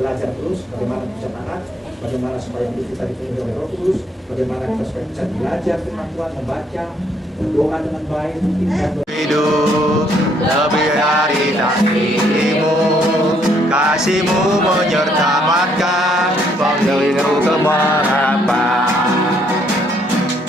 belajar terus bagaimana bisa taat, bagaimana supaya hidup kita dipenuhi oleh Roh Kudus, bagaimana kita supaya bisa belajar firman Tuhan, membaca, berdoa dengan baik, hidup lebih dari dagingmu, kasihmu menyertakan penghulu kemarapan.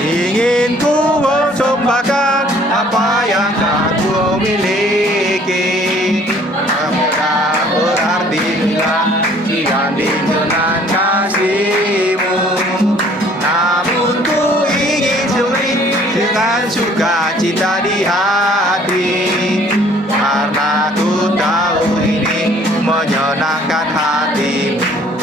Ingin ku persembahkan apa yang tak ku miliki, berarti dibanding dengan kasihmu. Namun ku ingin suri dengan sukacita di hati, karena ku tahu ini menyenangkan hatimu.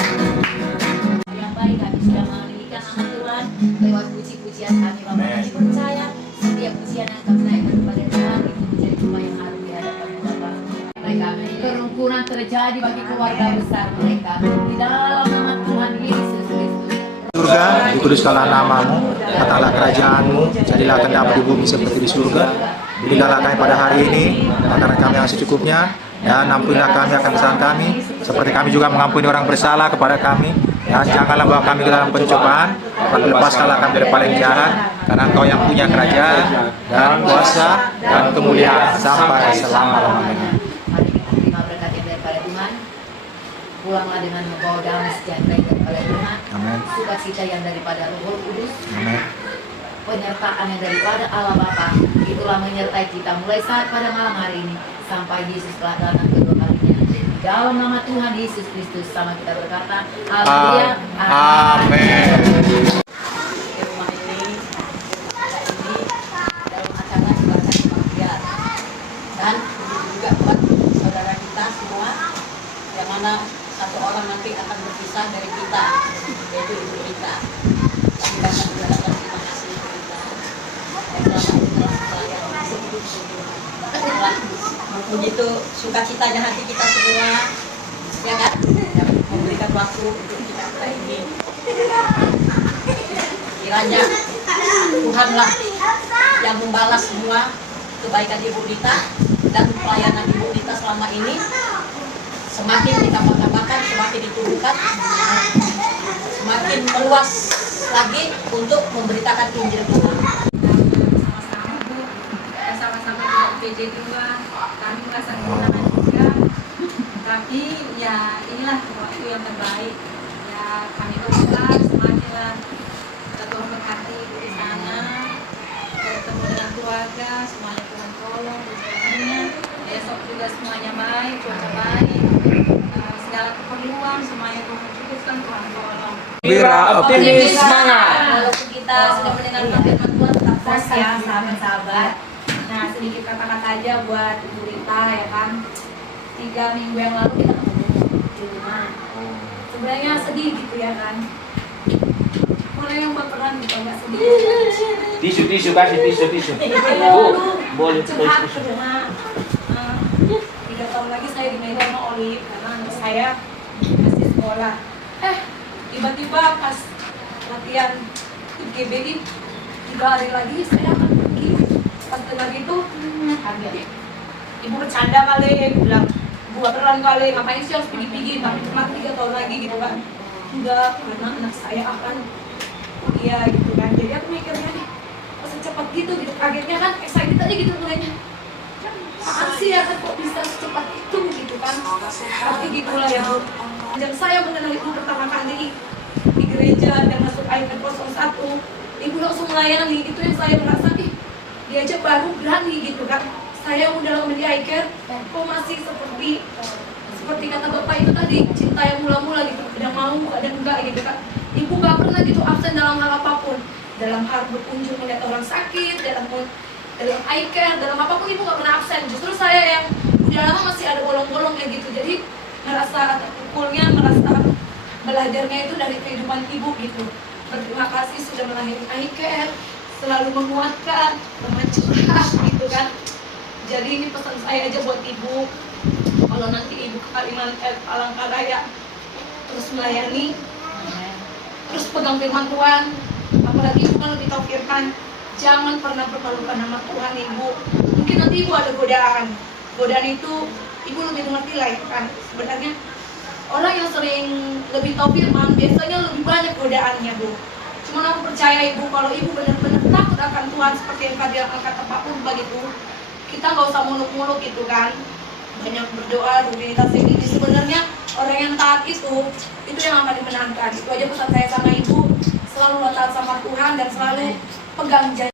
Yang baik kami sudah meninggikan nama Tuhan lewat puji-pujian kami. Bapak kami percaya setiap pujian yang kami naikkan kepada Tuhan itu menjadi rumah yang harum di hadapan Bapak. Mereka kerukunan terjadi bagi keluarga besar mereka di dalam nama Tuhan Yesus Kristus. Surga, dikuduskanlah namamu, datanglah kerajaanmu, jadilah kehendakmu di bumi seperti di surga. Berikanlah kami pada hari ini makanan kami yang secukupnya, dan ampunilah kami akan kesalahan kami, seperti kami juga mengampuni orang bersalah kepada kami. Dan janganlah bawa kami ke dalam pencobaan, tapi lepaskanlah kami dari paling jahat, karena Engkau yang punya kerajaan dan kuasa dan kemuliaan sampai selama-lamanya. Mari kita terima berkat yang daripada Tuhan. Pulanglah dengan membawa damai sejahtera yang daripada Tuhan. Amin. Sukacita yang daripada Roh Kudus. Amin. Penyertaan yang daripada Allah Bapa, itulah menyertai kita mulai saat pada malam hari ini sampai Yesus telah datang kedua kalinya. Di dalam nama Tuhan Yesus Kristus sama kita berkata, haleluya. Amin. Di rumah ini dalam acara ibadah kebaktian, dan juga buat saudara kita semua yang mana satu orang nanti akan berpisah dari kita, yaitu ibu kita. Kami banyak mengucapkan terima kasih untuk kita yang selama ini telah melayani hidup setelah begitu sukacitanya hati kita semua, ya kan, yang memberikan waktu untuk kita ini. Kiranya Tuhanlah yang membalas semua kebaikan Ibu Dita dan pelayanan Ibu Dita selama ini, semakin ditambah-tambahkan, semakin ditumbuhkan, semakin meluas lagi untuk memberitakan Injil Tuhan. Sama-sama Bu, kita sama-sama di PJ2, kami merasa kehilangan juga, tapi ya inilah waktu yang terbaik. Ya kami doakan semakinlah Tuhan berkati di sana, bertemu dengan keluarga, semuanya Tuhan tolong dan sebagainya. Besok juga semuanya baik, cuaca baik, segala keperluan semuanya Tuhan cukupkan, Tuhan tolong. Wira optimis semangat. Walaupun kita sudah mendengarkan firman Tuhan, tetap puas ya sahabat-sahabat. Nah, sedikit kata-kata aja buat Ibu Rita ya kan. 3 minggu yang lalu kita ketemu di rumah. Sebenarnya sedih gitu ya kan. Mana yang berperan gitu nggak sedih. Tisu kasih tisu. Bu, boleh curhat ke rumah. 3 tahun lagi saya dimegang sama Olive karena anak saya masih sekolah. Tiba-tiba pas latihan GBI 3 hari lagi saya akan pergi. Pas dengar itu kaget. Ibu bercanda kali, bilang buat terang kali, ngapain sih harus pergi-pergi, tapi cuma 3 tahun lagi gitu kan. Enggak, karena anak saya akan kuliah gitu kan. Jadi aku mikirnya nih, kok secepat gitu, kagetnya kan, excited aja gitu mulainya. Apaan sih ya kan, kok bisa secepat itu gitu kan. Tapi gitulah ya Bu. Dan saya mengenal Ibu pertama kali di gereja dan masuk IPN 01, Ibu langsung melayani, itu yang saya merasa nih, dia aja baru berani gitu kan. Saya udah lama di iCare, kok masih seperti kata Bapak itu tadi, cinta yang mula-mula gitu, kadang mau, kadang enggak gitu kan. Ibu gak pernah gitu absen dalam hal apapun, dalam hal berkunjung melihat orang sakit, dalam iCare, dalam apapun Ibu gak pernah absen. Justru saya yang udah lama masih ada bolong-bolongnya gitu, jadi merasa terpukulnya, merasa belajarnya itu dari kehidupan Ibu gitu. Berterima kasih sudah melahirkan iCare, selalu menguatkan, curhat gitu kan. Jadi ini pesan saya aja buat Ibu, kalau nanti Ibu ke Kalimantan, Palangkaraya terus melayani, terus pegang firman Tuhan, apalagi Ibu kan lebih tahu firman, jangan pernah permalukan nama Tuhan Ibu. Mungkin nanti Ibu ada godaan itu Ibu lebih mengerti lah ya kan. Sebenarnya orang yang sering lebih tahu firman biasanya lebih banyak godaannya, Bu. Cuman aku percaya Ibu, kalau Ibu benar-benar takut akan Tuhan seperti yang tadi angkat tempat pun begitu, kita nggak usah muluk-muluk gitu kan. Banyak berdoa, rutinitas ini sebenarnya orang yang taat itu yang akan dimenangkan. Itu aja pesan saya sama Ibu, selalu taat sama Tuhan dan selalu pegang janji.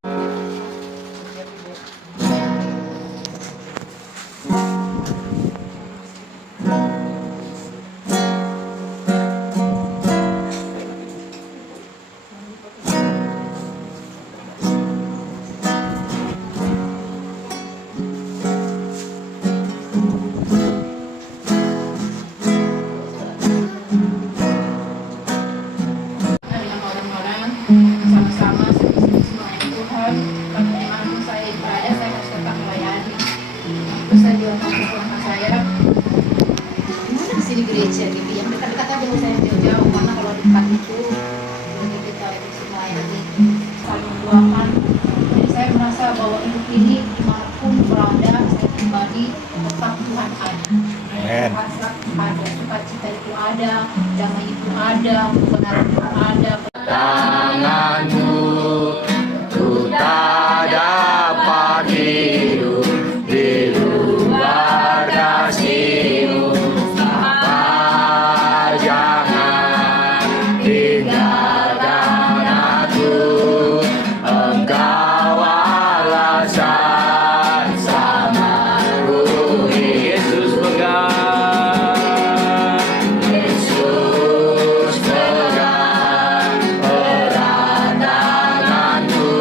Dengan orang-orang sama-sama semangat Tuhan. Bagaimana saya berada, saya harus tetap melayani. Terus saya juga sama saya gimana sih di gereja gitu, yang dekat-dekat aja nggak usah yang jauh-jauh, karena kalau dekat itu lebih kita lebih bisa melayani, saling doakan. Jadi saya merasa bahwa hidup ini dimanapun berada, saya pribadi tetap Tuhan ada. Amen. Ada sukacita itu ada, damai itu ada, kebenaran itu ada. Tanganmu ku tak dapat hidup di luar kasih-Mu. Bapa, jangan tinggalkan aku. Engkau alasan samaku. Yesus pegang. Yesus pegang erat tanganku.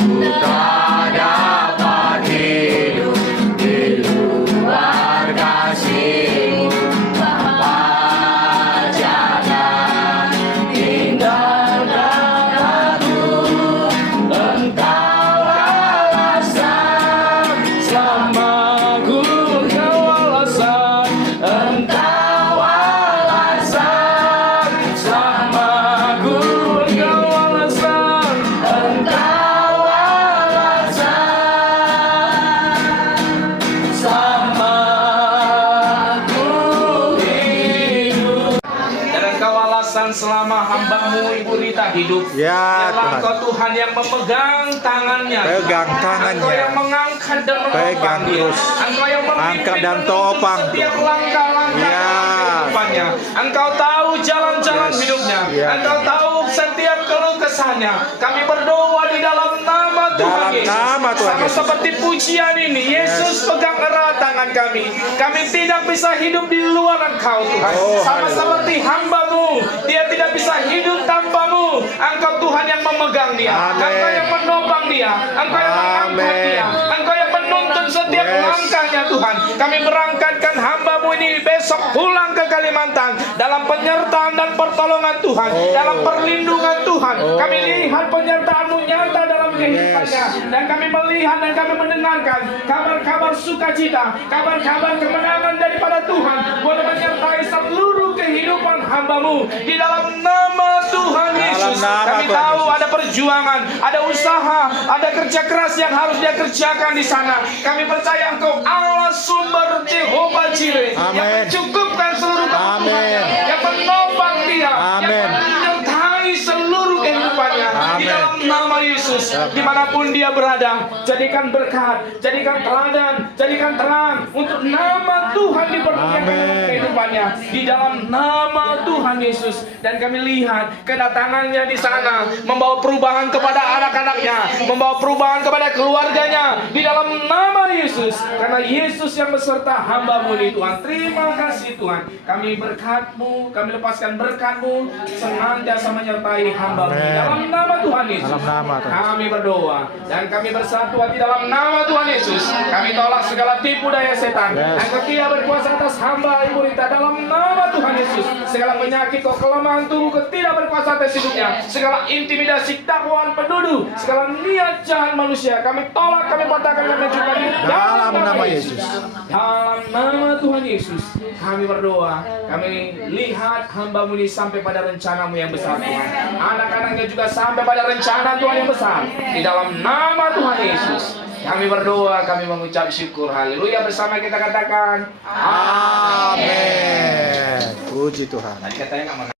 Ku tak dapat hidup di luar kasih-Mu. Bapa, jangan tinggalkan aku. Engkau alasan selamaku. Engkau alasan. Engkau alasan selamaku. Engkau alasan. Engkau alasan selamaku hidup. Dan Engkau alasan selama hamba-Mu Ibu Rita hidup. Ya, Biarlah Tuhan. Engkau Tuhan yang memegang tangannya. Pegang tangannya. Engkau yang mengangkat dan menopang Pegang dia. terus. Engkau yang memimpin Angkat dan menuntun topang. setiap langkah-langkah Ya. kehidupannya. Engkau tahu jalan-jalan hidupnya. Ya. Engkau tahu setiap keluh kesahnya. Kami berdoa di dalam nama Tuhan Dalam Yesus. nama Tuhan Sama Yesus. seperti pujian ini, Yesus pegang erat tangan kami. Kami tidak bisa hidup di luar Engkau Tuhan. Oh, Sama haleluya. seperti hamba-Mu, dia tidak bisa hidup tanpa-Mu. Engkau Tuhan yang memegang dia. Amin. Engkau yang menopang dia. Engkau yang mengangkat Amin. dia. Engkau yang menuntun setiap Yes. langkahnya Tuhan. Kami berangkatkan hamba-Mu ini besok pulang ke Kalimantan dalam penyertaan dan pertolongan Tuhan, Oh. dalam perlindungan Tuhan. Oh. Kami lihat penyertaan-Mu nyata dalam kehidupannya, dan kami melihat dan kami mendengarkan kabar-kabar sukacita, kabar-kabar kemenangan daripada Tuhan boleh menyertai seluruh kehidupan hamba-Mu di dalam nama Tuhan Yesus. nama Kami Tuhan tahu Yesus. ada perjuangan, ada usaha, ada kerja keras yang harus dia kerjakan di sana. Kami percaya Engkau Allah sumber Jehovah Jireh yang Amin. mencukupkan seluruh kebutuhannya, Amin. yang menopang dia, Amin. yang menyertai seluruh kehidupannya di Amin. dalam nama Yesus. Dimanapun dia berada, jadikan berkat, jadikan teladan, jadikan terang untuk nama Tuhan dipermuliakan dalam Amin. kehidupannya di dalam nama Tuhan Yesus. Dan kami lihat kedatangannya di sana membawa perubahan kepada anak-anaknya, membawa perubahan kepada keluarganya di dalam nama Yesus. Karena Yesus yang beserta hamba-Mu ini Tuhan. Terima kasih Tuhan. Kami berkat-Mu, kami lepaskan berkat-Mu senantiasa menyertai hamba-Mu di Amin. dalam nama Tuhan Yesus. Dalam nama Tuhan. Kami berdoa dan kami bersatu di dalam nama Tuhan Yesus. Kami tolak segala tipu daya setan. Yes. Engkau tidak berkuasa atas hamba Ibu Rita dalam nama Tuhan Yesus. Segala penyakit kau kelemahan tubuh kau tidak berkuasa atas hidupnya. Segala intimidasi dakwaan penduduk, segala niat jahat manusia kami tolak, kami patahkan, kami hancurkan di Dalam nama Yesus. Dalam nama Tuhan Yesus kami berdoa. Kami lihat hamba-Mu ini sampai pada rencana-Mu yang besar Tuhan. Anak-anaknya juga sampai pada rencana Tuhan yang besar. Di dalam nama Tuhan Yesus kami berdoa, kami mengucap syukur. Haleluya. Bersama kita katakan Amin. Puji Tuhan. Tadi katanya nggak mau